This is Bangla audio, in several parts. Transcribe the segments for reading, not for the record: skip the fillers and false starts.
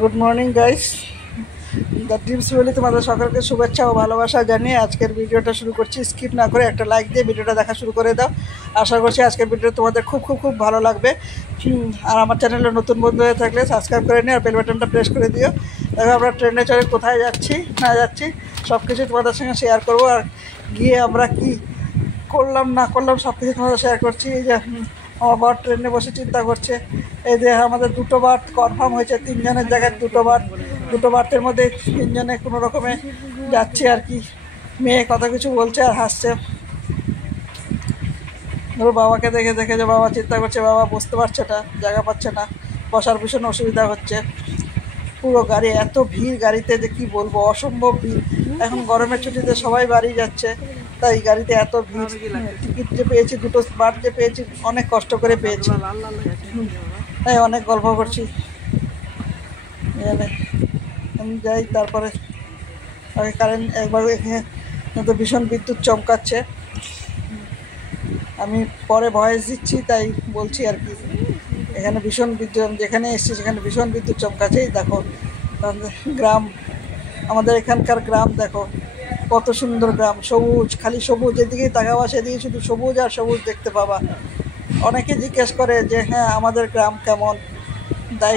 Good morning guys, the dreams valley তোমাদের সকলকে শুভেচ্ছা ও ভালোবাসা জানিয়ে আজকের ভিডিওটা শুরু করছি। স্কিপ না করে একটা লাইক দিয়ে ভিডিওটা দেখা শুরু করে দাও। আশা করছি আজকের ভিডিওটা তোমাদের খুব খুব খুব ভালো লাগবে। আর আমার চ্যানেলে নতুন বন্ধু হয়ে থাকলে সাবস্ক্রাইব করে নিও আর বেল বাটনটা প্রেস করে দিও। দেখো আমরা ট্রেনে চড়ে কোথায় যাচ্ছি না যাচ্ছি সব কিছু তোমাদের সঙ্গে শেয়ার করবো, আর গিয়ে আমরা কি করলাম না করলাম সব কিছু তোমাদের শেয়ার করছি। এই যে আমার বর ট্রেনে বসে চিন্তা করছে, এই যে আমাদের দুটো বার্থ কনফার্ম হয়েছে, তিনজনের জায়গায় দুটো বার্থের মধ্যে তিনজনে কোনো রকমে যাচ্ছে আর কি। মেয়ে কত কিছু বলছে আর হাসছে। ধরো বাবাকে দেখে দেখে যে বাবা চিন্তা করছে, বাবা বুঝতে পারছে না, জায়গা পাচ্ছে না, বসার ভীষণ অসুবিধা হচ্ছে। পুরো গাড়ি এত ভিড় গাড়িতে যে কি বলবো, অসম্ভব ভিড়। এখন গরমের ছুটিতে সবাই বাড়ি যাচ্ছে, তাই গাড়িতে এত ভিড়। টিকিট যে পেয়েছি, দুটো বার্থ যে পেয়েছি অনেক কষ্ট করে পেয়েছি। তাই অনেক গল্প করছি এখানে। আমি যাই, তারপরে আগে কারেন্ট একবার এখানে তো ভীষণ বিদ্যুৎ চমকাচ্ছে। আমি পরে ভয়েস দিচ্ছি তাই বলছি আর কি। এখানে ভীষণ বিদ্যুৎ, যেখানে এসেছি সেখানে ভীষণ বিদ্যুৎ চমকাছেই। দেখো গ্রাম, আমাদের এখানকার গ্রাম দেখো কত সুন্দর গ্রাম, সবুজ, খালি সবুজ, এদিকেই তাকাবা সেদিকে শুধু সবুজ আর সবুজ দেখতে পাবা। অনেকে জিজ্ঞেস করে যে হ্যাঁ আমাদের গ্রাম কেমন, তাই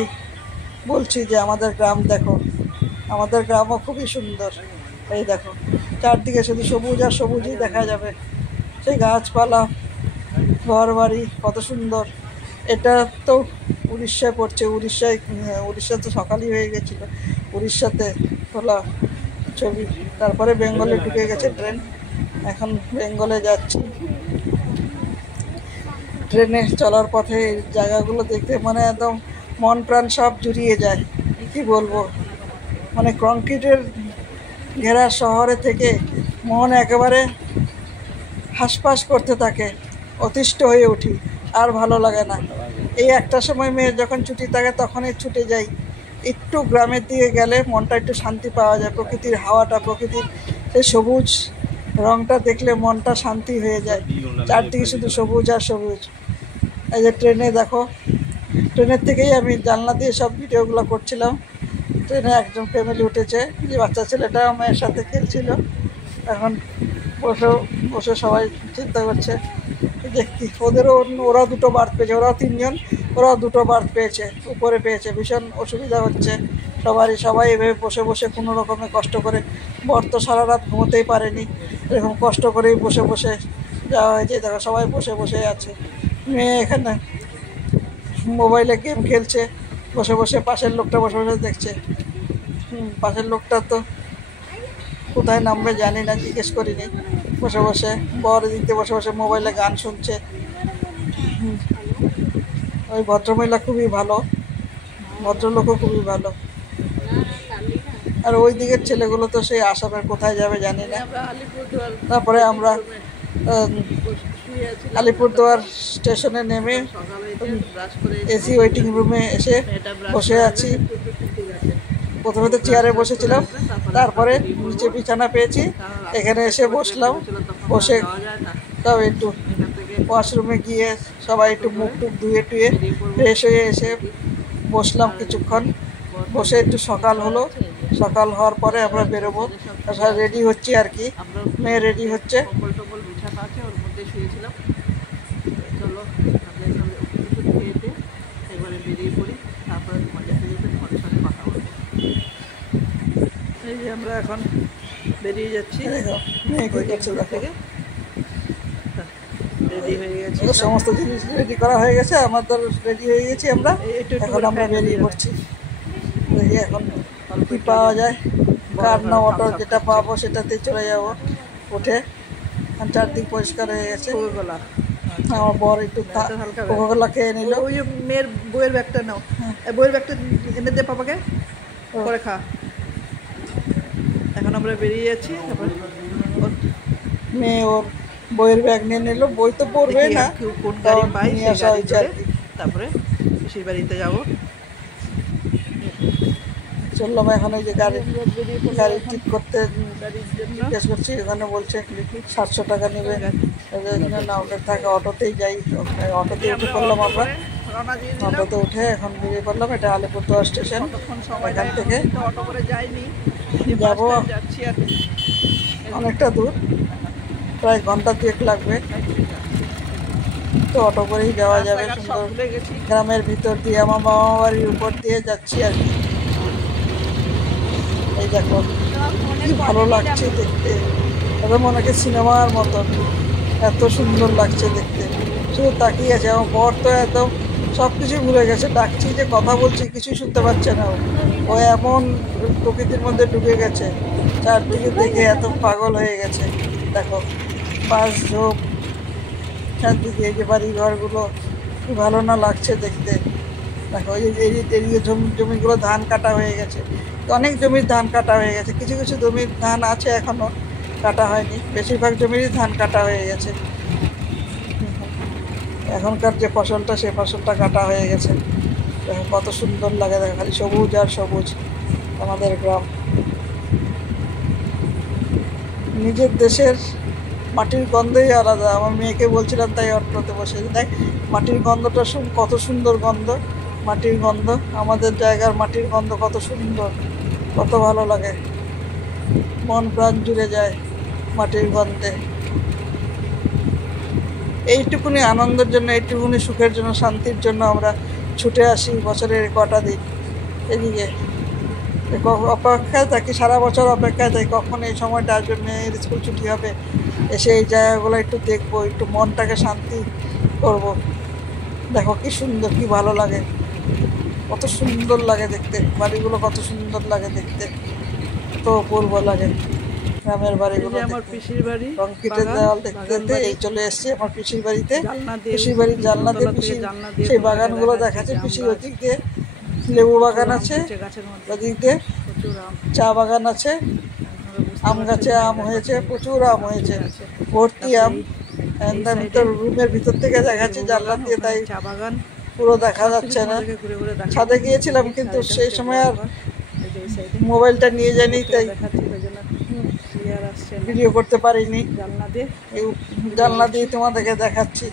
বলছি যে আমাদের গ্রাম দেখো, আমাদের গ্রামও খুবই সুন্দর। এই দেখো চারদিকে শুধু সবুজ আর সবুজই দেখা যাবে, সেই গাছপালা, ঘর বাড়ি কত সুন্দর। এটা তো উড়িষ্যায় পড়ছে, উড়িষ্যা তো সকালই হয়ে গেছিল। উড়িষ্যাতে তোলা ছবি, তারপরে বেঙ্গলে ঢুকে গেছে ট্রেন, এখন বেঙ্গলে যাচ্ছি। ট্রেনে চলার পথে এই জায়গাগুলো দেখতে মানে একদম মন প্রাণ সব জুড়িয়ে যায়। কি বলবো, মানে কংক্রিটের ঘেরা শহরে থেকে মন একেবারে হাঁসফাঁস করতে থাকে, অতিষ্ঠ হয়ে উঠি, আর ভালো লাগে না। এই একটা সময় মেয়ের যখন ছুটি থাকে তখনই ছুটে যাই। একটু গ্রামের দিকে গেলে মনটা একটু শান্তি পাওয়া যায়, প্রকৃতির হাওয়াটা, প্রকৃতির সেই সবুজ রঙটা দেখলে মনটা শান্তি হয়ে যায়। চারদিকে শুধু সবুজ আর সবুজ। এই যে ট্রেনে দেখো, ট্রেনের থেকেই আমি জানলা দিয়ে সব ভিডিওগুলো করছিলাম। ট্রেনে একজন ফ্যামিলি উঠেছে, যে বাচ্চা ছেলেটা মেয়ের সাথে খেলছিল, এখন বসে বসে সবাই চিন্তা করছে দেখি ওরা দুটো বার্থ পেয়েছে, ওরাও তিনজন, ওরাও দুটো বার্থ পেয়েছে, উপরে পেয়েছে। ভীষণ অসুবিধা হচ্ছে সবাই এভাবে বসে বসে কোনো রকমে কষ্ট করে। বর তো সারা রাত ঘুমোতেই পারেনি, এরকম কষ্ট করেই বসে বসে যাওয়া হয়েছে। দেখো সবাই বসে বসে আছে, মেয়ে এখানে মোবাইলে গেম খেলছে বসে বসে, পাশের লোকটা বসে বসে দেখছে। পাশের লোকটা তো কোথায় নামবে জানি না, জিজ্ঞেস করিনি। বসে বসে বর দিতে বসে বসে মোবাইলে গান শুনছে। ওই ভদ্রমহিলা খুবই ভালো, ভদ্রলোকও খুবই ভালো। আর ওই দিকের ছেলেগুলো তো সেই আসামের কোথায় যাবে জানি না। তারপরে আমরা আলিপুরদুয়ার স্টেশনে নেমে এসি ওয়েটিং রুমে এসে বসে আছি। প্রথমে তো চেয়ারে বসেছিলাম, তারপরে নিচে বিছানা পেয়েছি, এখানে এসে বসলাম। বসে তাও একটু ওয়াশরুমে গিয়ে সবাই একটু মুখ টুক ধুয়ে টুয়ে ফ্রেশ হয়ে এসে বসলাম কিছুক্ষণ। বসে একটু সকাল হলো, সকাল হওয়ার পরে আমরা বেরোবো, রেডি হচ্ছি আর কি। মেয়ে রেডি হচ্ছে। এই যে আমরা এখন বেরিয়ে যাচ্ছি, থেকে রেডি হয়ে গেছে, সমস্ত জিনিস রেডি করা হয়ে গেছে, আমাদের রেডি হয়ে গেছি আমরা। এখন আমরা বেরিয়ে পড়ছি, দেখি এখন কী পাওয়া যায়। কার না অটো যেটা পাবো সেটাতেই চলে যাবো উঠে। চারদিক পরিষ্কার হয়ে গেছে। আমার বর একটু কোকাকোলা খেয়ে নিল। ওই যে মেয়ের বইয়ের ব্যাগটা নাও, বইয়ের ব্যাগটা এনে দে পাপাকে, পরে খা। এখন আমরা বেরিয়ে যাচ্ছি। মেয়ে ওর বইয়ের ব্যাগ নিয়ে নিল, বই তো পড়বে না, কোন গাড়ি পাই নিয়ে আসা হয়েছে আর কি। তারপরে পিসির বাড়িতে যাবো। চললাম এখন, ওই যে গাড়ি ঠিক করতে জিজ্ঞেস করছি, ওখানে বলছে 700 টাকা নেবে না, ওটা থাকে অটোতেই যাই। অটোতে উঠে পড়লাম আমরা, অটোতে উঠে এখন বেরিয়ে পড়লাম। এটা আলিপুরদুয়ার স্টেশন। এখান থেকে যাবো অনেকটা দূর, প্রায় ঘন্টা 2 লাগবে। তো অটো করেই যাওয়া যাবে। সুন্দর গ্রামের ভিতর দিয়ে আমার মামা বাড়ির উপর দিয়ে যাচ্ছি আর কি। এই দেখো কি ভালো লাগছে দেখতে, একদম মনে হচ্ছে সিনেমার মতন, এত সুন্দর লাগছে দেখতে। শুধু তাকিয়ে আছে। আমার বর তো একদম সব কিছুই ভুলে গেছে, ডাকছি যে কথা বলছি কিছুই শুনতে পাচ্ছে না। ও এমন প্রকৃতির মধ্যে ঢুকে গেছে, চারদিকে দেখে এত পাগল হয়ে গেছে। দেখো বাস ঝোপ, চারদিকে এই যে বাড়ি ঘরগুলো কি ভালো না লাগছে দেখতে। দেখো এই যে জমিগুলো ধান কাটা হয়ে গেছে, অনেক জমির ধান কাটা হয়ে গেছে। কিছু কিছু জমির ধান আছে এখনো কাটা হয়নি, বেশিরভাগ জমিরই ধান কাটা হয়ে গেছে। এখনকার যে ফসলটা সেই ফসলটা কাটা হয়ে গেছে। দেখো কত সুন্দর লাগে, দেখো খালি সবুজ আর সবুজ আমাদের গ্রাম। নিজের দেশের মাটির গন্ধই আলাদা। আমার মেয়েকে বলছিলাম তাই অটোতে বসে, দেখ মাটির গন্ধটা কত সুন্দর গন্ধ, মাটির গন্ধ, আমাদের জায়গার মাটির গন্ধ কত সুন্দর, কত ভালো লাগে, মন প্রাণ জুড়ে যায় মাটির গন্ধে। এইটুকুনি আনন্দের জন্য, এইটুকুনি সুখের জন্য, শান্তির জন্য আমরা ছুটে আসি বছরের কটা দিন এদিকে। অপেক্ষায় থাকি, সারা বছর অপেক্ষায় থাকি কখন এই সময়টা আসবে, মেয়ের স্কুল ছুটি হবে, এসে এই জায়গাগুলো একটু দেখবো, একটু মনটাকে শান্তি করব। দেখো কি সুন্দর, কি ভালো লাগে, কত সুন্দর লাগে দেখতে, বাড়িগুলো কত সুন্দর লাগে দেখতে, কত অপূর্ব লাগে গ্রামের বাড়িগুলো। আমার পিসির বাড়ি, কংক্রিটের দেওয়াল দেখতে দেখতে এই চলে এসছি আমার পিসির বাড়িতে। পিসির বাড়ির জানলা দিয়ে পিসির সেই বাগানগুলো দেখাচ্ছে। পিসির ওদিক দিয়ে লেবু বাগান আছে, ওদিক দিয়ে চা বাগান আছে, আম গাছে আম হয়েছে, প্রচুর আম হয়েছে, ভর্তি আম। রুমের ভিতর থেকে দেখাচ্ছে জানলা দিয়ে, তাই পুরো দেখা যাচ্ছে না। ছাদে গিয়েছিলাম কিন্তু সেই সময় আর মোবাইলটা নিয়ে যাইনি, তাই ভিডিও করতে পারিনি। জানলা দিয়ে তোমাদেরকে দেখাচ্ছি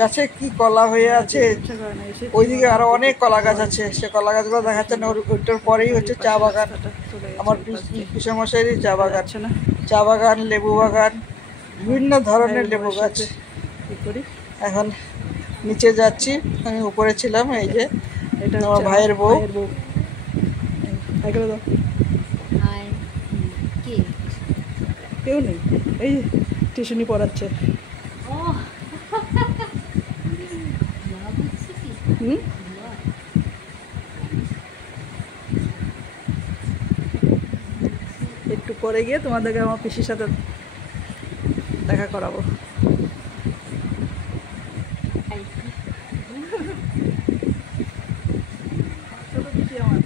গাছে কি কলা হয়ে আছে। ওইদিকে আরো অনেক কলা গাছ আছে, সে কলা গাছগুলো দেখাচ্ছে না। ওইটার পরেই হচ্ছে চা বাগান, আমার পিসেমশাইয়েরই চা বাগান। চা বাগান, লেবু বাগান, বিভিন্ন ধরনের লেবু গাছ। এখন নিচে যাচ্ছি, আমি উপরে ছিলাম। এই যে আমার ভাইয়ের বউ, কেউ নেই, এই টিউশনি পড়াচ্ছে। একটু পরে গিয়ে তোমাদেরকে আমার পিসির সাথে দেখা করাবো। ছোট পিসি আমার,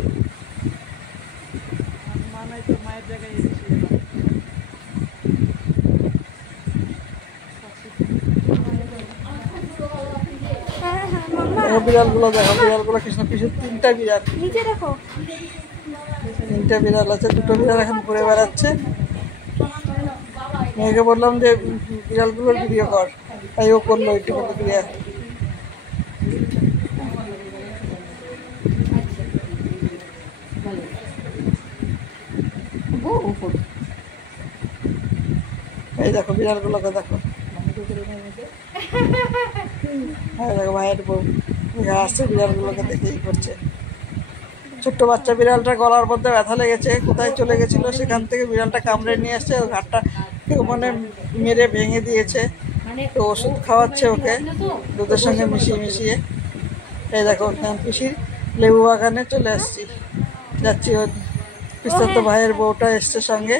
মা নাই তো, মায়ের জায়গায় বিড়ালগুলো দেখো, বিড়ালগুলো কৃষ্ণ পিসির 3টা বিড়াল, নিচে দেখো 3টা বিড়াল আছে। 2টো বিড়াল এখন ঘুরে বেড়াচ্ছে। মেয়েকে বললাম যে বিড়ালগুলোর ভিডিও কর, তাই ও করলো একটু ক্রিয়া। এই দেখো বিড়ালগুলোকে দেখো, হ্যাঁ দেখো ভাইয়ের বউ আসছে, বিড়ালগুলোকে দেখেই করছে। ছোট্ট বাচ্চা বিড়ালটা গলার মধ্যে ব্যথা লেগেছে, কোথায় চলে গেছিল, সেখান থেকে বিড়ালটা কামড়ে নিয়ে আসছে, ঘাটটা মানে মেরে ভেঙে দিয়েছে। তো ওষুধ খাওয়াচ্ছে ওকে দুধের সঙ্গে মিশিয়ে মিশিয়ে। এই দেখো পিসির লেবু বাগানে চলে আসছি, যাচ্ছি। ওর পিস্তাত ভাইয়ের বউটা এসছে সঙ্গে,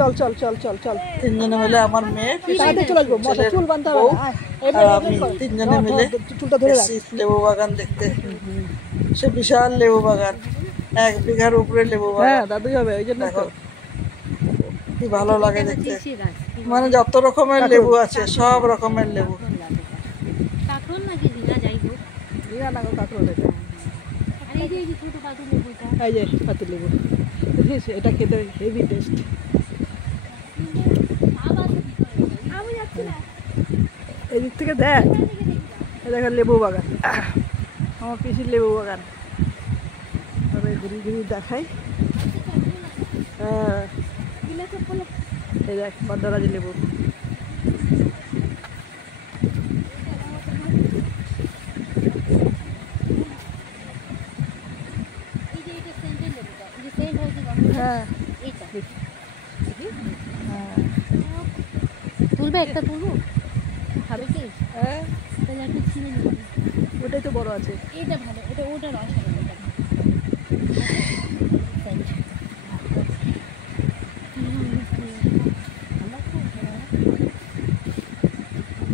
চল চল চল চল চল। 3জনে মিলে, আমার মেয়ে, আর আমি, 3জনে মিলে লেবু বাগান দেখতে। সে বিশাল লেবু বাগান, 1 বিঘার উপরে লেবু বাগান। দাদু যাবে ওই জন্য। দেখো কি ভালো লাগে দেখতে, মানে যত রকমের লেবু আছে, সব রকমের লেবু। এই যে পাতি লেবু, এটা খেতে হেভি টেস্ট। এদিক থেকে দেখ, এই দেখো লেবু বাগান, আমার পিসির লেবু বাগান। তবে ঘুরি ঘুরি দেখাই। হ্যাঁ, এই দেখ বদ্ধরাজ লেবু। হ্যাঁ তুলবে, একটা তুলবো, খাবে কি? হ্যাঁ, তাহলে একটু ছিঁড়ে নিবো। ওটাই তো বড় আছে। এটা ভালো, ওটা রস হবে, ওটা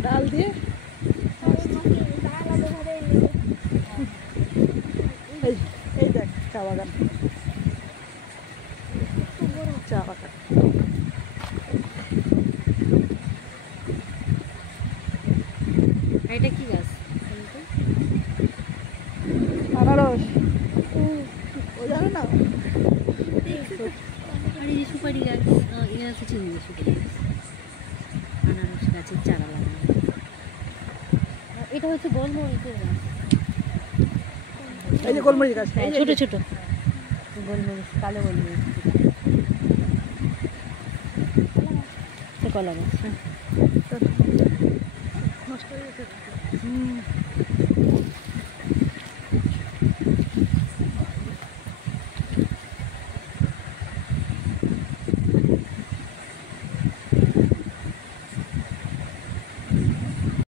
ডাল দিয়ে এই এই দেখ চা বাগান, চা বাগান। এটা কি গাছ? আনারস, ও জানে না। আর এই যে সুপারি গাছ, এরা তো চিনি সুপারি গাছ, আনারস গাছের চারা লাগানো। এটা হচ্ছে গোলমরিচের গাছ, এই যে গোলমরিচ গাছ, এই যে ছোট ছোট গোলমরিচ, কালো গোলমরিচ। কলা গাছ, হ্যাঁ। নষ্ট হয়ে গেছে।